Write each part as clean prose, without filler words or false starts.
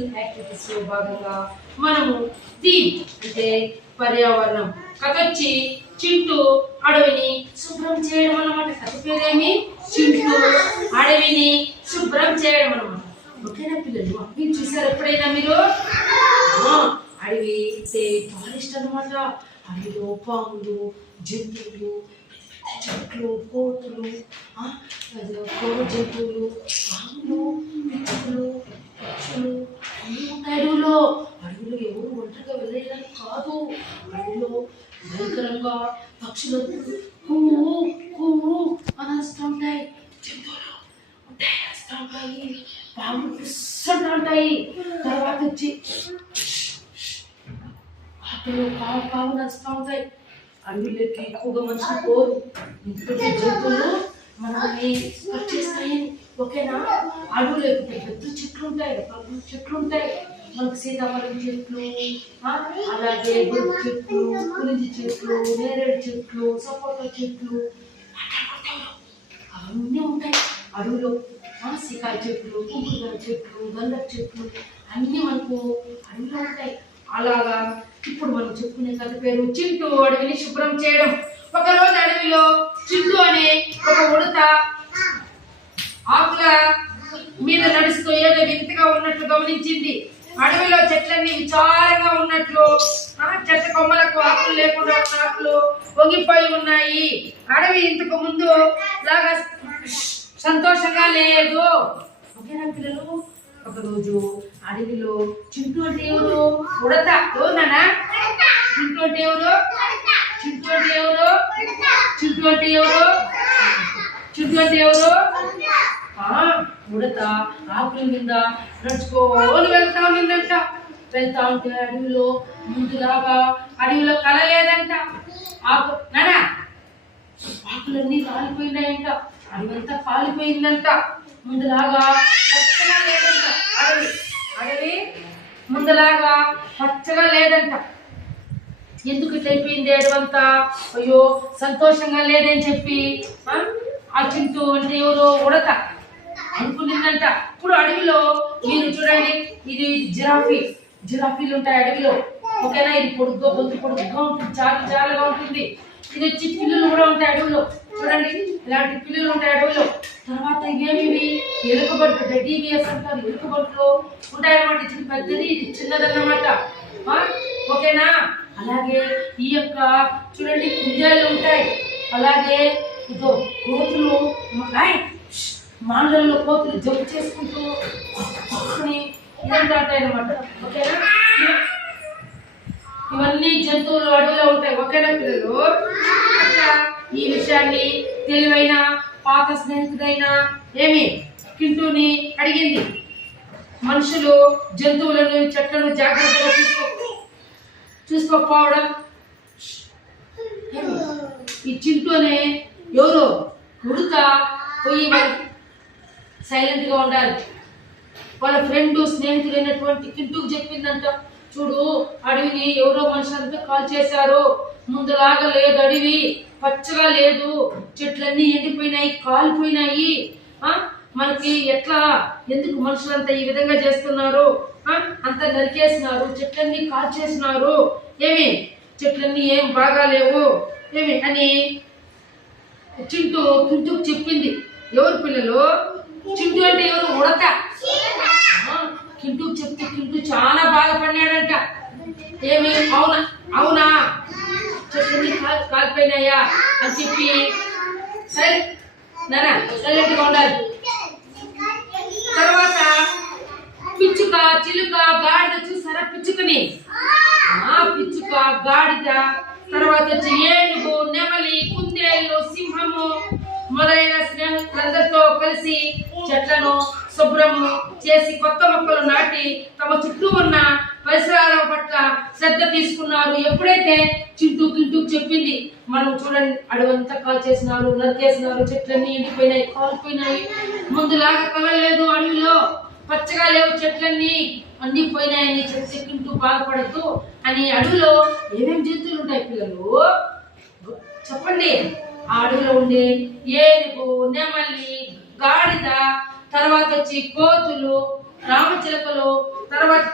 Physical activities లో భాగంగా మనము థీమ్ అంటే పర్యావరణం కథ వచ్చి చింటూ అడవిని శుభ్రం చేయడం అన్నమాట. కథ పేరేమి? చింటూ అడవిని శుభ్రం చేయడం అన్నమాట. ఓకేనా పిల్లలు? మీరు చూసారు ఎప్పుడైనా మీరు? అడవి అంటే ఫారెస్ట్ అన్నమాట. అడవిలో పాములు, జంతువులు, చెట్లు, కోతులు, జంతువులు, పాములు, పిచ్చులు, పక్షులు అన్నీ ఉంటాయి అడవిలో. అడవిలో ఎవరు ఒంటరిగా వెళ్ళడానికి కాదు. అడవిలో భయంకరంగా పక్షులు పువ్వు పువ్వు అని వస్తూ ఉంటాయి. జంతువులు ఉంటాయి వస్తూ ఉంటాయి. పాములు పిస్తుంటూ ఉంటాయి. తర్వాత వచ్చి ఆటలు కావు కావు నడుస్తూ ఉంటాయి. అడవిలోకి ఎక్కువగా మనుషులు పోరు. ఇంకొక జంతువులు మనల్ని వచ్చేస్తాయని. ఓకేనా? అడవులు పెద్ద చెట్లు ఉంటాయి, చెట్లు ఉంటాయి. మనకు సీతాఫలం చెట్లు, అలాగే గుడి చెట్లు, పులింజి చెట్లు, నేరేడు చెట్లు, సపోటా చెట్లు అవన్నీ ఉంటాయి అడవిలో. సీకాయ చెట్లు, కుంకుడుకాయ చెట్లు, గంధపు చెట్లు అన్నీ మనకు అడవిలో ఉంటాయి. అలాగా ఇప్పుడు మనం చెప్పుకునే కథ పేరు చింటూ అడవిని శుభ్రం చేయడం. ఒకరోజు అడవిలో చింటూ అనే ఒక ఉడత ఆకుల మీద నడుస్తూ ఏదో వింతగా ఉన్నట్లు గమనించింది. అడవిలో చెట్లన్నీ విచారంగా ఉన్నట్లు, చెట్ల కొమ్మలకు ఆకులు లేకుండా ఉన్నట్లు వంగిపోయి ఉన్నాయి. అడవి ఇంతకు ముందు లాగా సంతోషంగా లేదు. ఓకేనా పిల్లలు? ఒకరోజు అడవిలో చింటూ అంటే ఎవరు? ఉడత. ఎవరునా? చింటూ అంటే ఎవరు? చింటూ అంటే ఎవరు? చింటూ అంటే ఎవరు? చింటూ అంటే ఎవరు? ఉడత ఆకుల మీద నడుచుకోని వెళ్తా ఉందంట. వెళ్తా ఉంటే అడవిలో ముందులాగా అడవిలో కల లేదంట. ఆకులన్నీ కాలిపోయినాయంట. అడవంతా కాలిపోయిందంట. ముందులాగా పచ్చగా లేదంట. అడవి ముందులాగా పచ్చగా లేదంట. ఎందుకు అయిపోయింది అడవంతా? అయ్యో సంతోషంగా లేదని చెప్పి ఆ చింటూ అంటే ఎవరో ఉడత అనుకునిందంట. ఇప్పుడు అడవిలో మీరు చూడండి, ఇది జిరాఫీలు ఉంటాయి అడవిలో. ఓకేనా? ఇది పొడుగ్గా పొడుగ్గా ఉంటుంది, చాలుగా ఉంటుంది. ఇది వచ్చి పిల్లులు కూడా ఉంటాయి అడవిలో. చూడండి, ఇలాంటి పిల్లులు ఉంటాయి అడవిలో. తర్వాత ఇవేమి ఎలుకబడ్లు, డెడ్డీబిఎస్ అంటారు. ఎలుకబడ్లు ఉంటాయన్నమాట. ఇది పెద్దది, ఇది చిన్నదన్నమాట. ఓకేనా? అలాగే ఈ యొక్క చూడండి కుందేళ్ళు ఉంటాయి. అలాగే ఇదో కోతులు, మాండల్లో కోతులు జబ్బు చేసుకుంటూ ఇదంతా ఉంటాయి అన్నమాట. ఓకేనా? ఇవన్నీ జంతువులు అడవిలో ఉంటాయి. ఓకేనా పిల్లలు? ఈ విషయాన్ని తెలివైన పాత స్నేహితుడైన చింటూని అడిగింది. మనుషులు జంతువులను చెట్లను జాగ్రత్తగా చూసుకోకపోవడం. ఈ చింటూ అనే ఎవరు ఉడత పోయి సైలెంట్ గా ఉండాలి. వాళ్ళ ఫ్రెండ్ స్నేహితుడైనటువంటి చింటూకి చెప్పిందంట, చూడు అడవిని ఎవరో మనుషులంతా కాల్ చేశారు. ముందులాగా లేదు, అడవి పచ్చగా లేదు, చెట్లన్నీ ఎండిపోయినాయి, కాలిపోయినాయి. మనకి ఎట్లా, ఎందుకు మనుషులంతా ఈ విధంగా చేస్తున్నారు? అంతా నరికేసినారు, చెట్లన్నీ కాల్చేసినారు. చెట్లన్నీ ఏం బాగా లేవు అని చింటూకి చెప్పింది. ఎవరు పిల్లలు? చింటూ అంటే ఎవరు? ఉడత. చింటూకి చెప్తే చింటూ చాలా బాధపడినాడంట. అవునా చెట్లన్నీ కాలిపోయినాయా అని చెప్పి సరే సైలెంట్గా ఉండాలి. తర్వాత పిచ్చుక, చిలుక, గాడిద చూసారా? పిచ్చుకని పిచ్చుక, గాడిద, తర్వాత వచ్చి ఏనుగు, నెమలి, కుందేళ్ళు, సింహము మొదలైన స్నేహితులందరితో కలిసి చెట్లను శుభ్రము చేసి కొత్త మొక్కలు నాటి తమ చుట్టూ ఉన్న పరిసరాల పట్ల శ్రద్ధ తీసుకున్నారు. ఎప్పుడైతే చింటూకి చెప్పింది, మనం చూడండి అడవంతా కాల్ చేసినారు, నరికేసినారు, చెట్లన్నీ ఎండిపోయినాయి, కాలిపోయినాయి, ముందులాగా కలలేదు, అడవిలో పచ్చగా లేవు, చెట్లన్నీ అన్ని పోయినాయని చెప్తే చింటూ బాధపడద్దు అని. అడవిలో ఏమేమి జంతువులు ఉంటాయి పిల్లలు చెప్పండి? ఆ అడవిలో ఉండే ఏనుగు, నెమలి, గాడిద, తర్వాత వచ్చి కోతులు, రామచిలకలు, తర్వాత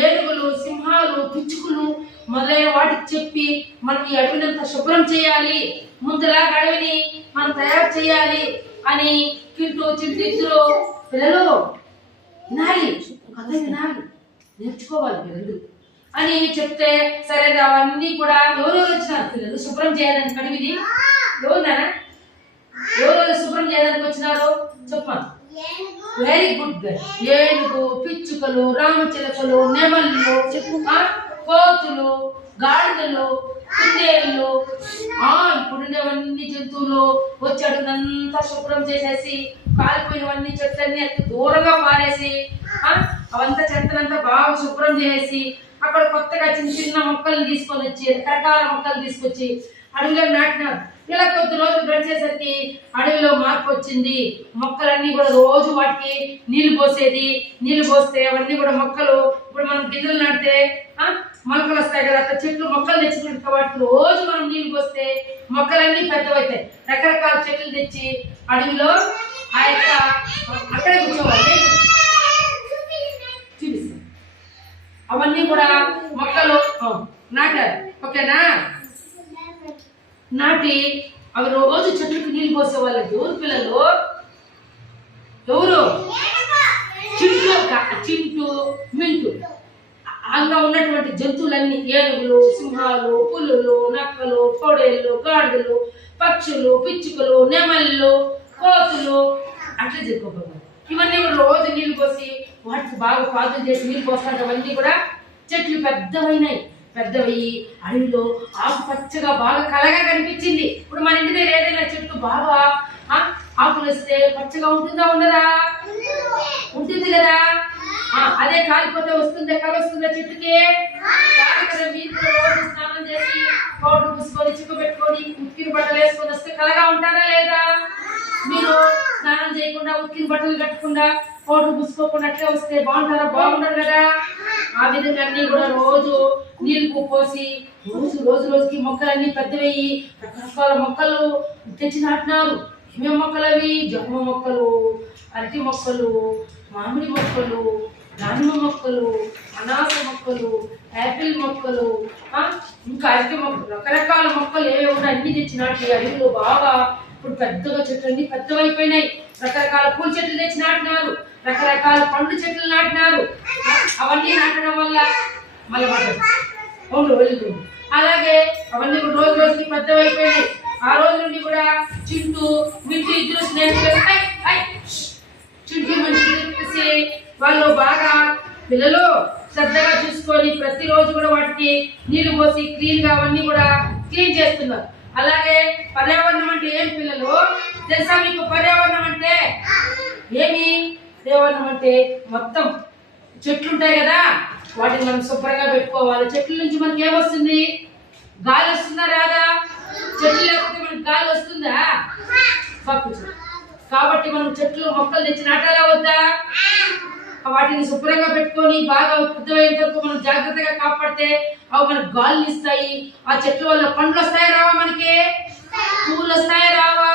ఏనుగులు, సింహాలు, పిచ్చుకలు మొదలైన వాటికి చెప్పి మనం ఈ అడవినంతా శుభ్రం చేయాలి, ముందులాగా అడవిని మనం తయారు చేయాలి అని చింటూ ఇద్దరు పిల్లలు వినాలి, కథ వినాలి, నేర్చుకోవాలి పిల్లలు అని చెప్తే సరే అవన్నీ కూడా ఎవరెవరు వచ్చినారు పిల్లలు శుభ్రం చేయడానికి అడవిని? ఎవరు శుభ్రం చేయడానికి వచ్చినారు చెప్పాను. Very good girl. ఏనుగు, పిచ్చుకలు, రామచిలకలు, నెమళ్ళు, కోతులు, గాడిదలు, కుందేళ్ళు, ఇప్పుడుండేవన్నీ జంతువులు వచ్చి అడుగునంతా శుభ్రం చేసేసి కాలిపోయినవన్నీ చెట్లన్నీ దూరంగా పారేసి అవంతా చెత్తనంతా బాగా శుభ్రం చేసి అక్కడ కొత్తగా చిన్న చిన్న మొక్కలు తీసుకొని వచ్చి రకరకాల మొక్కలు తీసుకొచ్చి అడవిలో నాటినారు. ఇలా కొద్ది రోజులు గడిచేసరికి అడవిలో మార్పు వచ్చింది. మొక్కలన్నీ కూడా రోజు వాటికి నీళ్లు పోసేది. నీళ్లు పోస్తే అవన్నీ కూడా మొక్కలు ఇప్పుడు మనం గింజలు నాటితే మొలకలు వస్తాయి కదా, అక్కడ చెట్లు మొక్కలు తెచ్చినట్టు వాటికి రోజు మనం నీళ్లు పోస్తే మొక్కలన్నీ పెద్దవైతాయి. రకరకాల చెట్లు తెచ్చి అడవిలో ఆ యొక్క అక్కడే కూర్చోవాలి చూపిస్తాం. అవన్నీ కూడా మొక్కలు నాటారు. ఓకేనా? నాటి అవి రోజు చెట్లకు నీళ్ళు పోసే వాళ్ళకి ఎవరు పిల్లలు? ఎవరు? చింటూ మింటూ అందులో ఉన్నటువంటి జంతువులన్నీ ఏనుగులు, సింహాలు, పులులు, నక్కలు, పొడేళ్ళు, గాడిదలు, పక్షులు, పిచ్చుకలు, నెమళ్ళు, కోతులు అట్లా చెప్పుకోవాలి. ఇవన్నీ కూడా రోజు నీళ్ళు పోసి వాటికి బాగా పాదులు చేసి నీళ్ళు పోస్తాంటే అవన్నీ కూడా చెట్లు పెద్దవైనాయి. పెద్దవి అడవిలో ఆకుపచ్చగా బాగా కలగా కనిపించింది. ఇప్పుడు మన ఇంటి దగ్గర ఏదైనా చెట్టు బాగా ఆకులు వస్తే పచ్చగా ఉంటుందా ఉండదా? ఉంటుంది కదా. అదే కాలిపోతే వస్తుందా కల వస్తుందా చెట్టుకి? కదా. మీరు రోజు స్నానం చేసి పౌడర్ పూసుకొని చిక్కు పెట్టుకొని ఉక్కిన బట్టలు వేసుకొని వస్తే కలగా ఉంటారా లేదా? మీరు స్నానం చేయకుండా ఉక్కిన బట్టలు కట్టకుండా పౌడర్ పూసుకోకుండా అట్లే వస్తే బాగుంటారా? బాగుంటారు కదా. ఆ విధంగా అన్ని కూడా రోజు నీళ్లు పోసి రోజుకి మొక్కలన్నీ పెద్దవయ్యి రకరకాల మొక్కలు తెచ్చి నాటినారు. ఏమేమి మొక్కలు అవి? జమ్మ మొక్కలు, అరటి మొక్కలు, మామిడి మొక్కలు, దానిమ్మ మొక్కలు, అనాస మొక్కలు, యాపిల్ మొక్కలు, ఇంకా అరటి మొక్కలు, రకరకాల మొక్కలు ఏవో అన్ని తెచ్చి నాటి అడవిలో బాగా ఇప్పుడు పెద్దగా చెట్లు అన్ని పెద్దవైపోయినాయి. రకరకాల పూల చెట్లు తెచ్చి నాటినారు, రకరకాల పండ్ల చెట్లు నాటినారు. అవన్నీ నాటడం వల్ల మళ్ళీ అలాగే అవన్నీ రోజు రోజుకి పెద్దవైపోయినాయి. ఆ రోజు నుండి కూడా చింటూ మింటూ ఇద్దరు స్నేహితులు కలిసి వాళ్ళు బాగా పిల్లలు శ్రద్ధగా చూసుకొని ప్రతిరోజు కూడా వాటికి నీళ్లు పోసి క్లీన్ గా అవన్నీ కూడా క్లీన్ చేస్తున్నారు. అలాగే పర్యావరణం అంటే ఏం పిల్లలు తెలుసా మీకు? పర్యావరణం అంటే ఏమి? పర్యావరణం అంటే మొత్తం చెట్లు ఉంటాయి కదా, వాటిని మనం శుభ్రంగా పెట్టుకోవాలి. చెట్ల నుంచి మనకి ఏమొస్తుంది? గాలి వస్తుందా రాదా? చెట్లు లేకపోతే మనకి గాలి వస్తుందా? కాబట్టి మనం చెట్లు మొక్కలు తెచ్చి నాటాలా వద్దా? వాటిని శుభ్రంగా పెట్టుకొని బాగా పెద్దవైన వరకు మనం జాగ్రత్తగా కాపాడితే అవి మనకు గాలిని ఇస్తాయి. ఆ చెట్ల వల్ల పండ్లు వస్తాయా రావా? మనకి పూలు వస్తాయా రావా?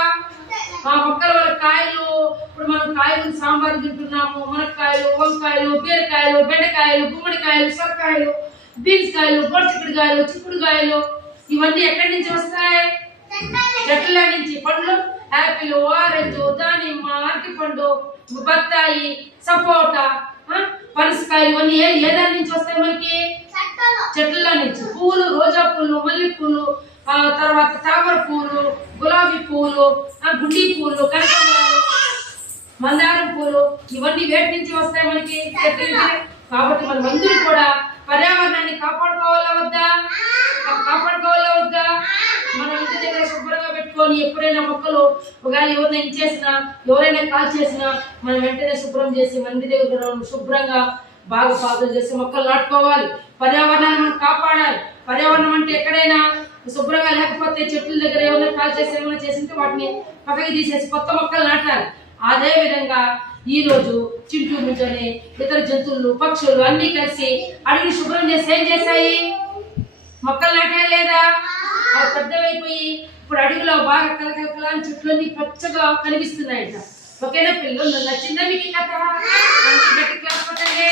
ఆ మొక్కల వల్ల కాయలు, ఇప్పుడు మనం కాయలు సాంబార్ తింటున్నాము. మునక్కాయలు, వంకాయలు, బీరకాయలు, బెండకాయలు, గుమ్మడికాయలు, సొరకాయలు, బీన్స్ కాయలు, గోడచిక్కుడుకాయలు, చిక్కుడుకాయలు ఇవన్నీ ఎక్కడి నుంచి వస్తాయి? చెట్ల నుంచి. పండ్లు యాపిల్, ఆరెంజ్, దానిమ్మ, అరటిపండు, బత్తాయి, సపోటా, పనసకాయలు ఇవన్నీ ఏ దాని నుంచి వస్తాయి మనకి? చెట్ల నుంచి. పూలు, రోజా పూలు, మల్లె పూలు, తర్వాత తామర పూలు, గులాబీ పూలు, గుండి పూలు, కనకాంబరాలు, మందారం పూలు ఇవన్నీ వేటి నుంచి వస్తాయి మనకి? చెట్ల నుంచి. కాబట్టి మనం అందరూ కూడా పర్యావరణాన్ని కాపాడుకోవాలా వద్దా? కాపాడుకోవాలా వద్దా? మనం ఇంటి దగ్గర శుభ్రంగా పెట్టుకొని ఎప్పుడైనా మొక్కలు ఒకవేళ ఎవరైనా ఇచ్చేసినా ఎవరైనా కాల్ చేసినా మనం వెంటనే శుభ్రం చేసి మన ఇంటి దగ్గర శుభ్రంగా బాగా పాదులు చేసి మొక్కలు నాటుకోవాలి. పర్యావరణాన్ని మనం కాపాడాలి. పర్యావరణం అంటే ఎక్కడైనా శుభ్రంగా లేకపోతే చెట్ల దగ్గర ఏమైనా కాల్ చేసి ఏమైనా చేసింటే వాటిని పక్కకి తీసేసి కొత్త మొక్కలు నాటాలి. అదే విధంగా ఈ రోజు చింటూ మింటూనే ఇతర జంతువులు, పక్షులు అన్ని కలిసి అడవిని శుభ్రం చేసి ఏం చేశాయి? మొక్కలు నాటాయి లేదా? అవి పెద్దవైపోయి ఇప్పుడు అడవిలో బాగా కలకలకలాని చెట్లన్నీ పచ్చగా కనిపిస్తున్నాయంట. ఓకేనా పిల్లలు? నచ్చిందా మీకు ఈ కథ? గట్టి క్లాస్ కొట్టండి.